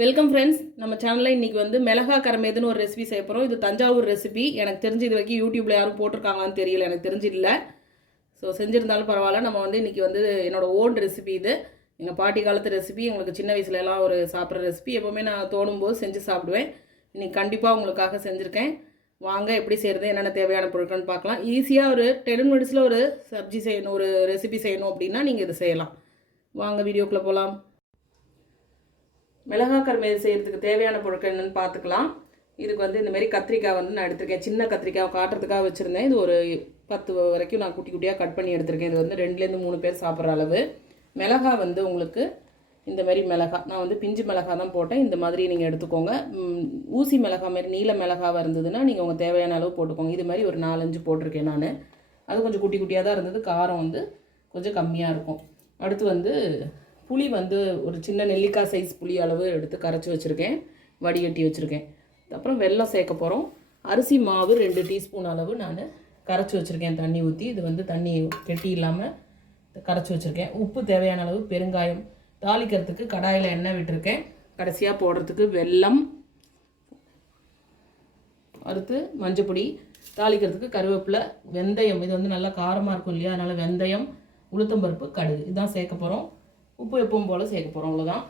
Welcome friends. நம்ம சேனலில் இன்றைக்கி வந்து மிளகா கரமேதுன்னு ஒரு ரெசிபி செய்ய போகிறோம். இது தஞ்சாவூர் ரெசிபி. எனக்கு தெரிஞ்சு இது வரைக்கும் யூடியூப்பில் யாரும் போட்டிருக்காங்களான்னு தெரியல, எனக்கு தெரிஞ்சு இல்லை. ஸோ செஞ்சுருந்தாலும் பரவாயில்ல. நம்ம வந்து இன்றைக்கி வந்து என்னோடய ஓன் ரெசிபி இது. எங்கள் பாட்டி காலத்து ரெசிபி, எங்களுக்கு சின்ன வயசுலலாம் ஒரு சாப்பிட்ற ரெசிபி. எப்போவுமே நான் தோணும்போது செஞ்சு சாப்பிடுவேன். இன்றைக்கி கண்டிப்பாக உங்களுக்காக செஞ்சுருக்கேன். வாங்க எப்படி செய்கிறது, என்னென்ன தேவையான பொருட்கள்னு பார்க்கலாம். ஈஸியாக ஒரு 10 மினிட்ஸில் ஒரு சப்ஜி செய்யணும், ஒரு ரெசிபி செய்யணும் அப்படின்னா நீங்கள் இது செய்யலாம். வாங்க வீடியோக்குள்ளே போகலாம். மிளகா கருமேது செய்கிறதுக்கு தேவையான பொருட்கள் என்னென்னு பார்த்துக்கலாம். இதுக்கு வந்து இந்தமாரி கத்திரிக்காய் வந்து நான் எடுத்திருக்கேன். சின்ன கத்திரிக்காய் காட்டுறதுக்காக வச்சுருந்தேன். இது ஒரு 10 வரைக்கும் நான் குட்டி குட்டியாக கட் பண்ணி எடுத்திருக்கேன். இது வந்து 2லேருந்து 3 பேர் சாப்பிட்ற அளவு. மிளகா வந்து உங்களுக்கு இந்தமாரி மிளகா, நான் வந்து பிஞ்சு மிளகா தான் போட்டேன். இந்த மாதிரி நீங்கள் எடுத்துக்கோங்க. ஊசி மிளகா மாதிரி நீல மிளகாவாக இருந்ததுன்னா நீங்கள் உங்கள் தேவையான அளவு போட்டுக்கோங்க. இது மாதிரி ஒரு 4-5 போட்டிருக்கேன் நான். அது கொஞ்சம் குட்டி குட்டியாக தான் இருந்தது. காரம் வந்து கொஞ்சம் கம்மியாக இருக்கும். அடுத்து வந்து புளி வந்து ஒரு சின்ன நெல்லிக்காய் சைஸ் புளி அளவு எடுத்து கரைச்சி வச்சுருக்கேன், வடிகட்டி வச்சுருக்கேன். அப்புறம் வெல்லம் சேர்க்க போகிறோம். அரிசி மாவு 2 டீஸ்பூன் அளவு நான் கரைச்சி வச்சுருக்கேன் தண்ணி ஊற்றி. இது வந்து தண்ணி கெட்டி இல்லாமல் கரைச்சி வச்சுருக்கேன். உப்பு தேவையான அளவு, பெருங்காயம், தாளிக்கிறதுக்கு கடாயில் எண்ணெய் விட்டுருக்கேன். கடைசியாக போடுறதுக்கு வெல்லம், அடுத்து மஞ்சப்பொடி, தாளிக்கிறதுக்கு கருவேப்பிலை, வெந்தயம். இது வந்து நல்லா காரமாக இருக்கும் இல்லையா, அதனால் வெந்தயம், உளுத்தம்பருப்பு, கடுகு இதுதான் சேர்க்க போகிறோம். உப்பு எப்பவும் போல் சேர்க்க போகிறோம், அவ்வளோதான்.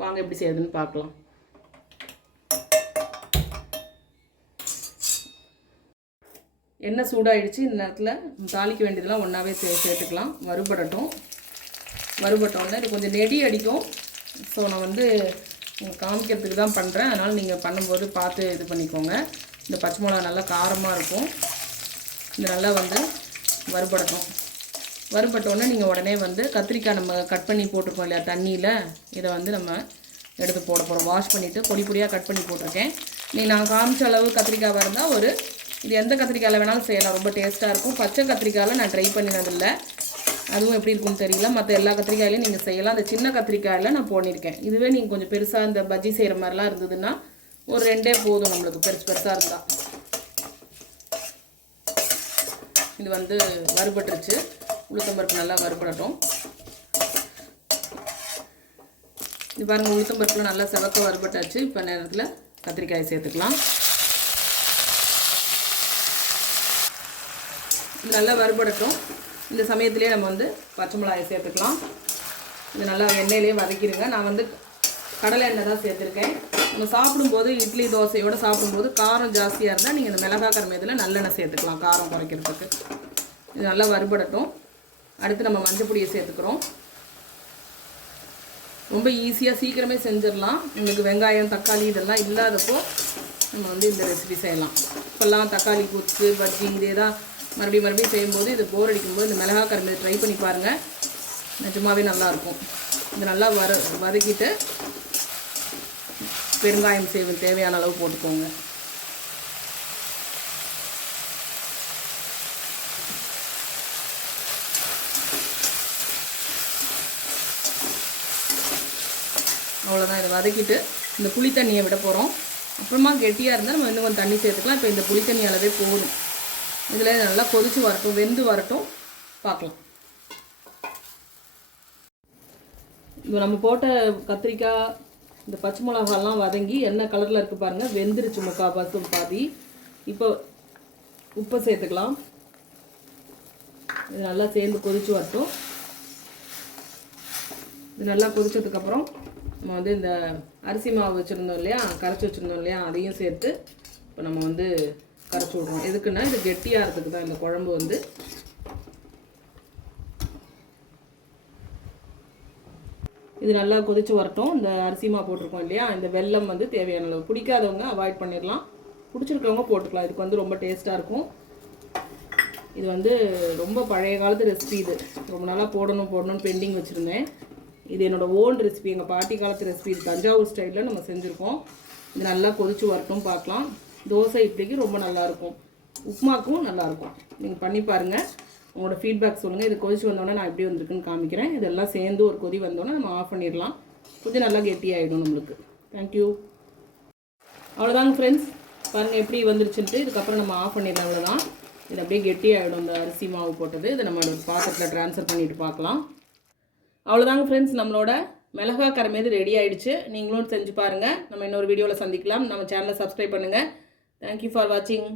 வாங்க எப்படி செய்யுதுன்னு பார்க்கலாம். எண்ணெய் சூடாகிடுச்சு. இந்த நேரத்தில் தாளிக்க வேண்டியதெல்லாம் ஒன்றாவே சேர்த்துக்கலாம். வறுபட்டோன்னே இது கொஞ்சம் நெடி அடிக்கும். ஸோ நான் வந்து காமிக்கிறதுக்கு தான் பண்ணுறேன், அதனால் நீங்கள் பண்ணும்போது பார்த்து இது பண்ணிக்கோங்க. இந்த பச்சை மிளகா நல்லா காரமாக இருக்கும். இது நல்லா வந்து வறுபட்டோன்னே நீங்கள் உடனே வந்து கத்திரிக்காய் நம்ம கட் பண்ணி போட்டிருக்கோம் இல்லையா தண்ணியில், இதை வந்து நம்ம எடுத்து போட போகிறோம். வாஷ் பண்ணிவிட்டு பொடி பொடியாக கட் பண்ணி போட்டிருக்கேன். நான் காமிச்ச அளவு கத்திரிக்காய் இருந்தால் இது எந்த கத்திரிக்காயில் வேணாலும் செய்யலாம், ரொம்ப டேஸ்ட்டாக இருக்கும். பச்சை கத்திரிக்காயில் நான் ட்ரை பண்ணினதில்லை, அதுவும் எப்படி இருக்குன்னு தெரியல. மற்ற எல்லா கத்திரிக்காயிலையும் நீங்கள் செய்யலாம். அந்த சின்ன கத்திரிக்காயில் நான் போனிருக்கேன். இதுவே நீங்கள் கொஞ்சம் பெருசாக இந்த பஜ்ஜி செய்கிற மாதிரிலாம் இருந்ததுன்னா ஒரு 2 போதும் நம்மளுக்கு, பெருசாக இருந்தால். இது வந்து வறுபட்டுருச்சு. உளுத்தம்பருப்பு நல்லா வறுபடட்டும். இது பாருங்கள், உளுத்தம்பருப்புல நல்லா செவக்க வறுபட்டாச்சு. இப்போ நேரத்தில் கத்திரிக்காயை சேர்த்துக்கலாம். இது நல்லா வறுபடட்டும். இந்த சமயத்திலே நம்ம வந்து பச்சை மிளகாயை சேர்த்துக்கலாம். இது நல்லா எண்ணெயிலே வதக்கிடுங்க. நான் வந்து கடலை எண்ணெய் தான் சேர்த்துருக்கேன். நம்ம சாப்பிடும்போது இட்லி தோசையோடு சாப்பிடும்போது காரம் ஜாஸ்தியாக இருந்தால் நீங்கள் இந்த மிளகா கருமேதில் நல்லெண்ணெய் சேர்த்துக்கலாம், காரம் குறைக்கிறதுக்கு. இது நல்லா வறுபடட்டும். அடுத்து நம்ம மஞ்சள் பொடியை சேர்த்துக்கிறோம். ரொம்ப ஈஸியாக சீக்கிரமே செஞ்சிடலாம். உங்களுக்கு வெங்காயம் தக்காளி இதெல்லாம் இல்லாதப்போ நம்ம வந்து இந்த ரெசிபி செய்யலாம். இப்போல்லாம் தக்காளி கூத்து பஜ்ஜி இதே தான் மறுபடியும் செய்யும்போது இது போர் அடிக்கும்போது இந்த மிளகா கரும்பு ட்ரை பண்ணி பாருங்கள், நிஜமாகவே நல்லாயிருக்கும். இது நல்லா வதக்கிட்டு பெருங்காயம் தேவையான அளவு போட்டுக்கோங்க. அவ்வளோதான். இதை வதக்கிட்டு இந்த புளி தண்ணியை விட போகிறோம். அப்புறமா கெட்டியாக இருந்தால் நம்ம இன்னும் கொஞ்சம் தண்ணி சேர்த்துக்கலாம். இப்போ இந்த புளி தண்ணி அளவே போதும். இதில் நல்லா கொதித்து வரட்டும், வெந்து வரட்டும், பார்க்கலாம். இப்போ நம்ம போட்ட கத்திரிக்காய் இந்த பச்சை மிளகாலாம் வதங்கி என்ன கலரில் இருக்குது பாருங்கள், வெந்துருச்சு முக்கால்வாசி பாதி. இப்போ உப்பை சேர்த்துக்கலாம். இது நல்லா சேர்ந்து கொதித்து வரட்டும். இது நல்லா கொதிச்சதுக்கப்புறம் நம்ம வந்து இந்த அரிசி மாவு வச்சுருந்தோம் இல்லையா, கரைச்சி வச்சுருந்தோம் இல்லையா, அதையும் சேர்த்து இப்போ நம்ம வந்து கரைச்சி விட்றோம். எதுக்குன்னா இது கெட்டியாக இருக்கிறதுக்கு தான். இந்த குழம்பு வந்து இது நல்லா கொதித்து வரட்டும். இந்த அரிசி மாவு போட்டிருக்கோம் இல்லையா, இந்த வெல்லம் வந்து தேவையான அளவு. பிடிக்காதவங்க அவாய்ட் பண்ணிடலாம், பிடிச்சிருக்கவங்க போட்டுக்கலாம். இதுக்கு வந்து ரொம்ப டேஸ்ட்டாக இருக்கும். இது வந்து ரொம்ப பழைய காலத்து ரெசிபி. இது ரொம்ப நாளாக போடணும்னு பெண்டிங் வச்சுருந்தேன். இது என்னோடய ஓன் ரெசிபி, எங்கள் பாட்டி காலத்து ரெசிபி. இது தஞ்சாவூர் ஸ்டைலில் நம்ம செஞ்சுருக்கோம். இது நல்லா கொதிச்சு வரட்டும், பார்க்கலாம். தோசை இட்லிக்கு ரொம்ப நல்லாயிருக்கும், உப்புமாக்கும் நல்லாயிருக்கும். நீங்கள் பண்ணி பாருங்கள், உங்களோட ஃபீட்பேக் சொல்லுங்கள். இது கொதிச்சு வந்தோடனே நான் எப்படி வந்திருக்குன்னு காமிக்கிறேன். இதெல்லாம் சேர்ந்து ஒரு கொதி வந்தோடனே நம்ம ஆஃப் பண்ணிடலாம். கொஞ்சம் நல்லா கெட்டியாகிடும் நம்மளுக்கு. தேங்க்யூ. அவ்வளோதாங்க ஃப்ரெண்ட்ஸ், பாருங்கள் எப்படி வந்துருச்சுன்ட்டு. இதுக்கப்புறம் நம்ம ஆஃப் பண்ணிடலாம். அவ்வளோதான். இது அப்படியே கெட்டியாகிடும் இந்த அரிசி மாவு போட்டது. இதை நம்ம பாத்திரத்தில் ட்ரான்ஸ்ஃபர் பண்ணிவிட்டு பார்க்கலாம். அவ்வளோதாங்க ஃப்ரெண்ட்ஸ், நம்மளோட மிளகா கரமேது ரெடி ஆகிடுச்சு. நீங்களும் செஞ்சு பாருங்கள். நம்ம இன்னொரு வீடியோவில் சந்திக்கலாம். நம்ம சேனலை சப்ஸ்கிரைப் பண்ணுங்கள். தேங்க்யூ ஃபார் வாட்சிங்.